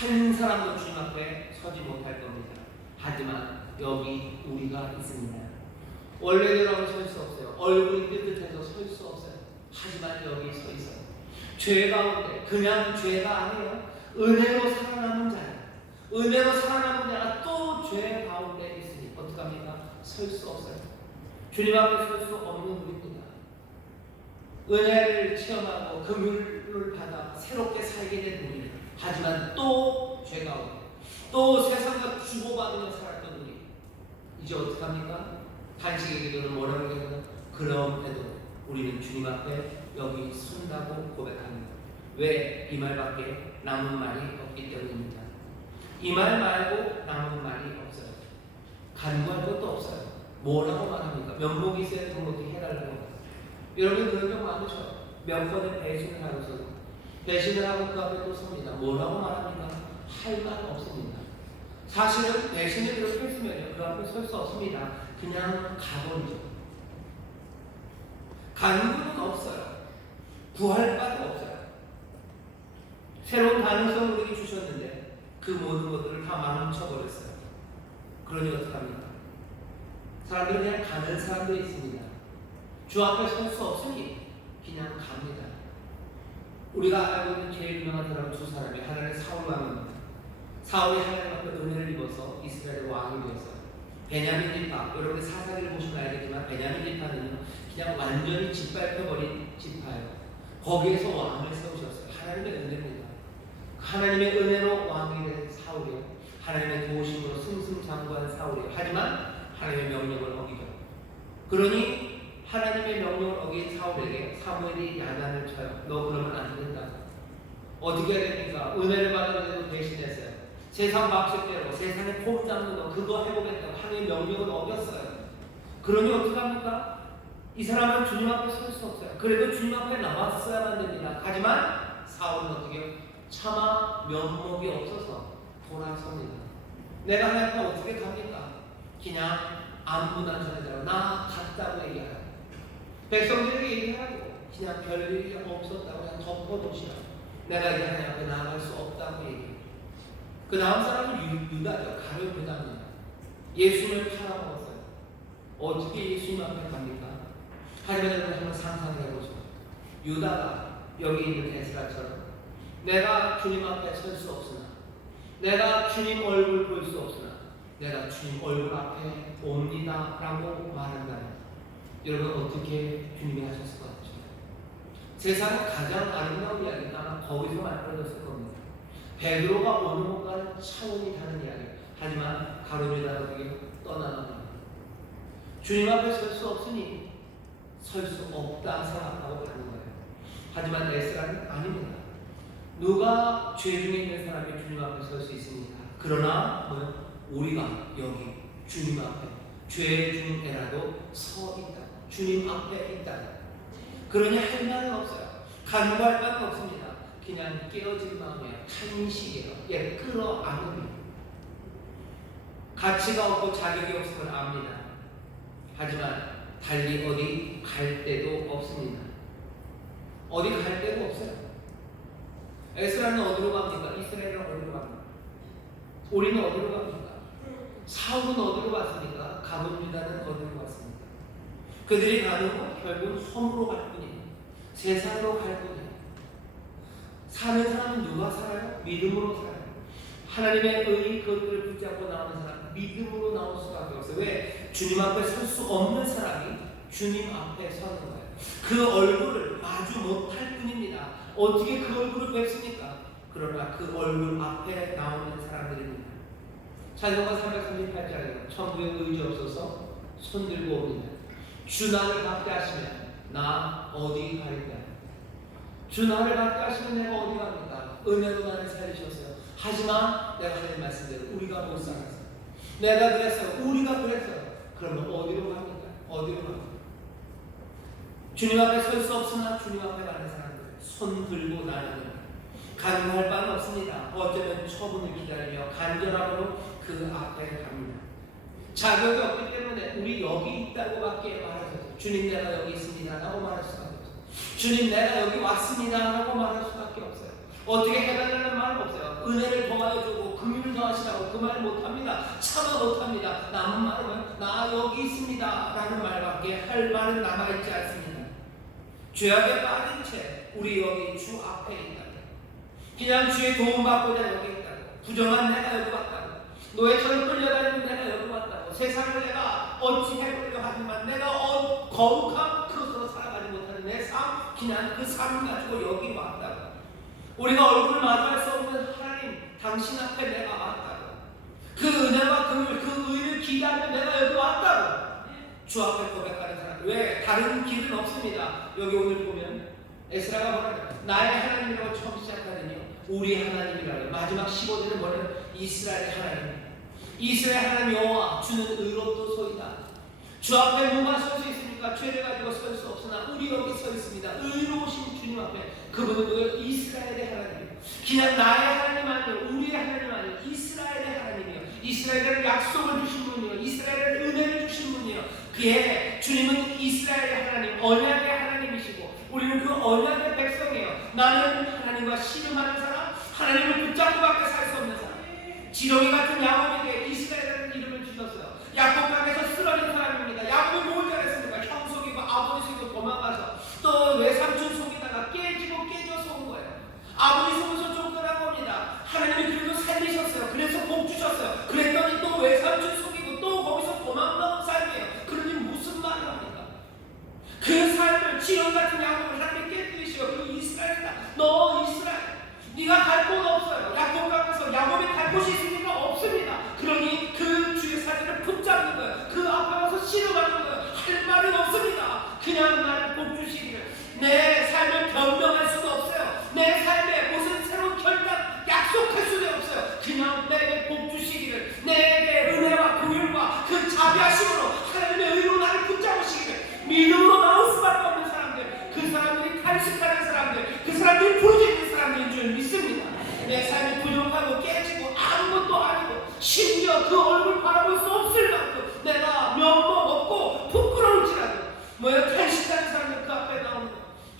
한 사람도 주님 앞에 서지 못할 겁니다. 하지만 여기 우리가 있습니다. 원래대로 설수 없어요. 얼굴이 뜨뜻해서 설수 없어요. 하지만 여기 서 있어요. 죄 가운데 그냥 죄가 아니에요. 은혜로 살아남은 자예요. 은혜로 살아남은 자가 또 죄 가운데 있으니 어떡합니까? 설 수 없어요. 주님 앞에 설 수 없는 우리입니다. 은혜를 체험하고 금율을 받아 새롭게 살게 된 우리. 하지만 또 죄 가운데 또 세상과 주고받으며 살았던 우리. 이제 어떡합니까? 단식의 기도는 뭐라고 하냐면 그럼에도 우리는 주님 앞에 여기 선다고 고백합니다. 왜 이 말밖에 남은 말이 없기 때문입니다. 이 말 말고 남은 말이 없어요. 간구할 것도 없어요. 뭐라고 말합니까? 면목이 있어야 어떻게 해달라고. 여러분 그런 경 많으죠? 몇 번의 배신을 하고서 배신을 하고 그 앞에 또 섭니다. 뭐라고 말합니까? 할 말 없습니다. 사실은 배신을 그렇게 했으면요. 그 앞에 설 수 없습니다. 그냥 가버리죠. 간구는 없어요. 구할 바도 없어요. 새로운 가능성을 우리에게 주셨는데 그 모든 것들을 다 망쳐버렸어요. 그러니 어떡합니까? 사람들이 그냥 가는 사람도 있습니다. 주 앞에 설 수 없으니 그냥 갑니다. 우리가 알고 있는 제일 유명한 사람 두 사람이 하나는 사울 왕입니다. 사울이 하나님 앞에 은혜를 입어서 이스라엘의 왕이 되었어요. 베냐민 지파, 여러분이 사사기를 보시면 알겠지만 베냐민 지파는 그냥 완전히 짓밟혀버린 지파예요. 거기에서 왕을 세우셨어요. 하나님의 은혜입니다. 하나님의 은혜로 왕이 된 사울이요. 하나님의 도우심으로 승승장구한 사울이요. 하지만 하나님의 명령을 어기죠. 그러니 하나님의 명령을 어긴 사울에게 사무엘이 야단을 쳐요. 너 그러면 안 된다. 어떻게 해야 됩니까? 은혜를 받았는데도 대신했어요. 세상 박식대로 세상에 폼 잡는 거 그거 해보겠다고 하나님의 명령을 어겼어요. 그러니 어떡합니까? 이 사람은 주님 앞에 설 수 없어요. 그래도 주님 앞에 나왔어야만 됩니다. 하지만 사울은 어떻게? 차마 면목이 없어서 돌아섭니다. 내가 하나님 어떻게 갑니까? 그냥 안무단 전에대로 나 갔다고 얘기하라. 백성들에게 얘기하고 그냥 별일이 없었다고 그냥 덮어두시라. 내가 이제 하나님 앞에 나아갈 수 없다고 얘기해요. 그 다음 사람은 유, 유다죠. 가룟 유다입니다. 예수를 팔아먹었어요. 어떻게 예수님 앞에 갑니까? 하지만 여러분 한번 상상을 해보죠. 유다가 여기 있는 에스라처럼 내가 주님 앞에 설 수 없으나 내가 주님 얼굴 볼 수 없으나 내가 주님 얼굴 앞에 옵니다 라고 말한다면 여러분 어떻게 주님이 하셨을 것 같죠? 세상의 가장 아름다운 이야기는 아마 거기서 만들어졌을 겁니다. 베드로가 오는 것과는 차원이 다른 이야기. 하지만 그게 떠나갑니다. 주님 앞에 설 수 없으니 설 수 없다 생각하고 가는 거예요. 하지만 에스라는 아닙니다. 누가 죄 중에 있는 사람이 주님 앞에 설 수 있습니까? 그러나? 우리가 여기 주님 앞에 죄 중에라도 서 있다. 주님 앞에 있다. 그러니 할 말은 없어요. 간구할 말은 없습니다. 그냥 깨어진 마음에 탄식이에요. 예, 끌어안음이. 가치가 없고 자격이 없음을 압니다. 하지만 달리 어디 갈 데도 없습니다. 어디 갈 데도 없어요. 에스라는 어디로 갑니까? 이스라엘은 어디로 갑니까? 우리는 어디로 갑니까? 사울은 어디로 갔습니까? 가본 유다는 어디로 갔습니까? 그들이 가는 건 결국 섬으로 갈 뿐이에요. 세상으로 갈 뿐이에요. 사는 사람은 누가 살아요? 믿음으로 살아요. 하나님의 의 그것들을 붙잡고 나오는 사람 믿음으로 나올 수밖에 없어요. 왜? 주님 앞에 설 수 없는 사람이 주님 앞에 서는 거예요. 그 얼굴을 마주 못할 뿐입니다. 어떻게 그 얼굴을 뵙습니까? 그러나 그 얼굴 앞에 나오는 사람들입니다. 찬송가 338장에 천국에 의지 없어서 손 들고 옵니다. 주 나를 받게 하시면 나 어디 갈까? 주 나를 받게 하시면 내가 어디 갑니까? 은혜로 나를 살리셨어요. 하지만 내가 하는 말씀대로 우리가 못 살았어요. 내가 그랬어요. 우리가 그랬어요. 그러면 어디로 갑니까? 어디로 갑니까? 주님 앞에 설 수 없으나 주님 앞에 가는 사람들 손 들고 나르는 간구할 바는 없습니다. 어쩌면 처분을 기다리며 간절함으로 그 앞에 갑니다. 자격이 없기 때문에 우리 여기 있다고밖에 말하셨어요. 주님 내가 여기 있습니다 라고 말할 수밖에 없어요. 주님 내가 여기 왔습니다 라고 말할 수밖에 없어요. 어떻게 해달라는 말은 없어요. 은혜를 더하여 주고 긍휼을 더하시라고 그말 못합니다. 참아 못합니다. 남은 말은 나 여기 있습니다. 라는 말밖에 할 말은 남아있지 않습니다. 죄악에 빠진 채 우리 여기 주 앞에 있다. 그냥 주의 도움받고자 여기 있다고. 부정한 내가 여기 왔다고. 노예처럼 끌려다니는 내가 여기 왔다고. 세상을 내가 어찌 해보려 하지만 내가 어, 거룩한 그것으로 살아가지 못하는 내 삶, 그냥 그 삶을 가지고 여기 왔다고. 우리가 얼굴을 마주할 수 없는 하나님, 당신 앞에 내가 왔다고. 그 은혜와 긍휼, 그 의를 기대하며 내가 여기 왔다고. 주 앞에 고백하는 사람. 왜? 다른 길은 없습니다. 여기 오늘 보면 에스라가 뭐라? 나의 하나님이라고 처음 시작하더니 우리 하나님이라고 마지막 15절은 뭐냐면 이스라엘의 하나님. 이스라엘 하나님 여호와 주는 의롭도 소이다. 주 앞에 누가 설 수 있습니까? 죄를 가지고 설 수 없으나 우리 여기 서 있습니다. 의로우신 주님 앞에 그분은 누구 이스라엘의 하나님. 그냥 나의 하나님 아니요, 우리의 하나님 아니요, 이스라엘의 하나님이요. 이스라엘에 약속을 주신 분이요, 이스라엘에 은혜를 주신 분이요. 그의 주님은 이스라엘의 하나님, 언약의 하나님이시고 우리는 그 언약의 백성이에요. 나는 하나님과 신음하는 사람, 하나님을 붙잡고 밖에 살 수 없는 사람. 지렁이 같은 야곱에게 이스라엘이라는 이름을 주셨어요. 야곱 강에서 쓰러진 사람입니다. 야곱이 뭘 잘했습니까? 형 속이고 아버지 속이고 도망가서 또 외삼촌 속이다가 깨지고 깨져서 온 거예요. 아버지 속에서 쫓겨난 겁니다. 하나님이 그래도 살리셨어요. 그래서 복 주셨어요. 그랬더니 또 외삼촌 속이고 또 거기서 도망가는 삶이에요. 그러니 무슨 말을 합니까? 그 삶을 지렁 같은 야곱을 하나님 깨뜨리시고 그 이스라엘이다. 너 이스라엘. 네가 갈 곳 없어요. 야곱 강에서 야곱이 갈 곳이 있으니까 없습니다. 그러니 그 주의 사진을 붙잡는 거예요. 그 앞에 와서 실어가는 거예요. 할 말은 없습니다. 그냥 나를 복 주시기를. 내 삶을 변명할 수도 없어요. 내 삶에 무슨 새로운 결단 약속할 수도 없어요. 그냥 내게 복 주시기를. 내게 은혜와 긍휼과 그 자비하심으로 하나님의 의로 나를 붙잡으시기를. 믿음으로 나올 수밖에 없는 사람들. 그 사람들이 탈식하는 사람들. 그 사람들이 부르짖는 사람들인 줄 믿습니다. 내 삶이 부족하고 깨지고 아무것도 아니고 심지어 그 얼굴 바라볼 수 없을 만큼 내가 면목 없고 부끄러울지라도 뭐야 탈식하는 사람들 그 앞에 나오는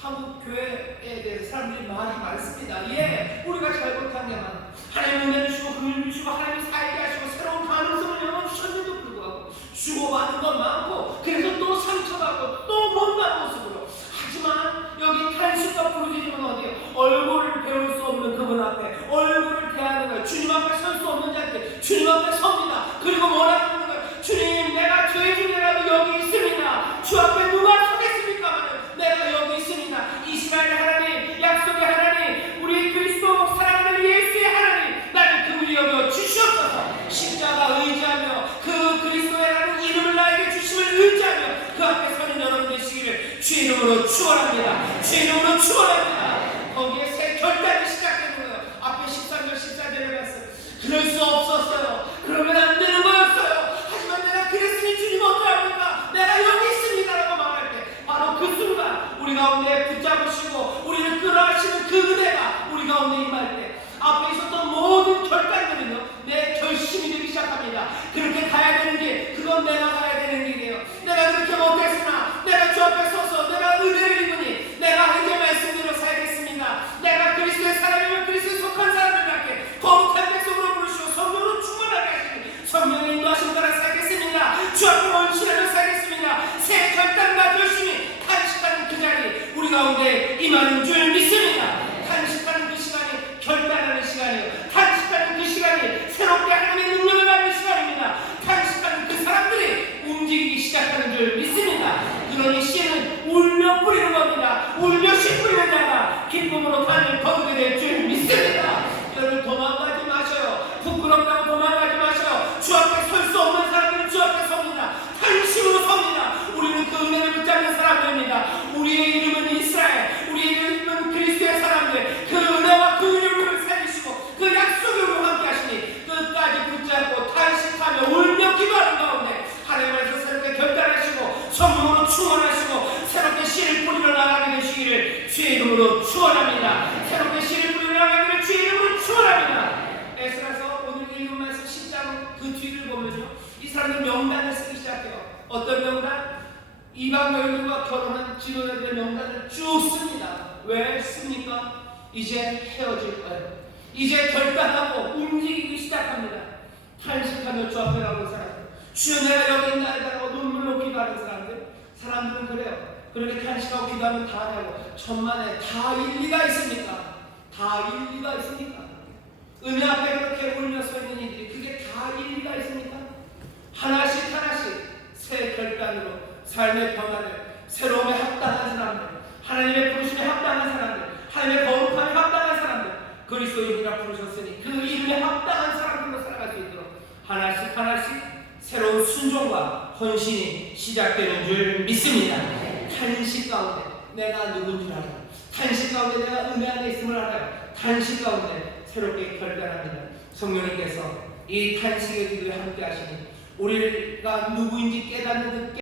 한국 교회에 대해서 사람들이 말이 많습니다. 예, 우리가 잘못한 게만 하나님 은혜를 주시고 긍휼을 주시고 하나님 살게 하시고 새로운 가능성을 열어주셨는데도 불구하고 주고받은 건 많고 그래서 또 상처받고 또 못난 모습으로 하지만 여기 탈수가 부르짖으면 어디요? 얼굴을 배울 수 없는 그분 앞에 얼굴을 대하는 거예요. 주님 앞에 설 수 없는 자들 주님 앞에 섭니다. 그리고 뭐라고 하는 거예요? 주님 내가 죄 중이라도 여기 있습니다. 주 앞에 누가 서겠습니까? 내가 여기 있습니다. 이스라엘 하나님, 약속의 하나님, 우리 그리스도 사랑하는 예수의 하나님, 나를 그분이 여겨 주시옵소서. 십자가 의지하며 그 그리스도라는 이름을 나에게 주심을 의지하며 그 앞에 서는 여러분 되시기를 주의 이름으로 축원합니다. 주의 이름으로 축원합니다. 거기에 새 결단이 시작되는 거예요. 앞에 13절 14절에 말씀. 그럴 수 없었어요. 그러면 안 되는 거였어요. 하지만 내가 그랬으니 주님 어떡합니까? 내가 여기 있습니다라고 말할 때 바로 그 순간 우리 가운데 붙잡으시고 우리를 끌어가시는 그 은혜가 우리 가운데 임할 때 앞에 있었던 모든 결단들은요 내 결심이 되기 시작합니다. 그렇게 가야 되는 길 그건 내가 가야 되는 길이에요. 내가 그렇게 못했으나 내가 주 앞에 서서 내가 은혜를 입으니 내가 하나님의 말씀대로 살겠습니다. 내가 그리스도의 사람이면 그리스도에 속한 사람들답게 거룩한 백성으로 부르시고 성령으로 충만하게 하시니 성령의 인도하신 따라 살겠습니다. 주 앞에 원치라며 살겠습니다. 새 결단과 결심이 탄식하는 그 자리 우리 가운데 임하는 줄 믿습니다. 탄식하는 그 시간이 결단하는 시간이에요. 탄식하는 그 시간이 새롭게 하나님의 능력을 받는 시간입니다. 탄식하는 그 사람들이 움직이기 시작하는 줄 믿습니다. 그러니 씨는 울며 뿌리는 겁니다. 울며 씨 뿌리는 자가 기쁨으로 단을 거두게 될 줄 믿습니다. 여러분 도망가지 마셔요. 부끄럽다고 도망가지 마셔요. 주 앞에 설 수 없는 사람들은 주 앞에 섭니다. 탄식으로 섭니다. 우리는 그 은혜를 붙잡는 사람들입니다. 우리의 이름은 이스라엘, 우리의 이름은 그리스도의 사람들. 그 은혜와 그 이름을 살리시고 그 약속으로 함께 하시니 끝까지 붙잡고 탄식하며 울며 기도하는 가운데 하나님께서 새롭게 결단하시고 성령으로 충원하시고 새롭게 씨를 뿌리러 나가게 되시기를 주의 이름으로 축원합니다. 새롭게 씨를 뿌리러 나가기를 주의 이름으로 축원합니다. 에스라서 오늘 읽은 말씀 10장 그 뒤를 보면요. 이 사람들 명단을 쓰기 시작해요. 어떤 명단? 이방 여인들과 결혼한 지도자들의 명단을 쭉 씁니다. 왜 씁니까? 이제 헤어질 거예요. 이제 결단하고 움직이기 시작합니다. 탄식하며 주 앞에 가는 사람들, 주여 내가 여기 있나이다라고 눈물로 기도하는 사람들, 사람들은 그래요. 그렇게 탄식하고 기도하면 다 하냐고 천만에 다 일리가 있습니까? 다 일리가 있습니까? 은혜 앞에 그렇게 울며 서 있는 이들이 그게 다 일리가 있습니까? 하나씩 하나씩 새 결단으로 삶의 변화를 새로움에 합당한 사람들, 하나님의 부르심에 합당한 사람들, 하나님의 거룩함에 합당한 사람들, 그리스도인이라 부르셨으니 그 이름에 합당한 사람들로 살아갈 수 있도록 하나씩 하나씩 새로운 순종과 헌신이 시작되는 줄 믿습니다. 탄식 가운데 내가 누군 줄 알아요. 탄식 가운데 내가 은혜 안에 있음을 알아요. 탄식 가운데 새롭게 결단합니다. 성령님께서 이 탄식의 기도에 함께 하시니 우리가 누구인지 깨닫는 그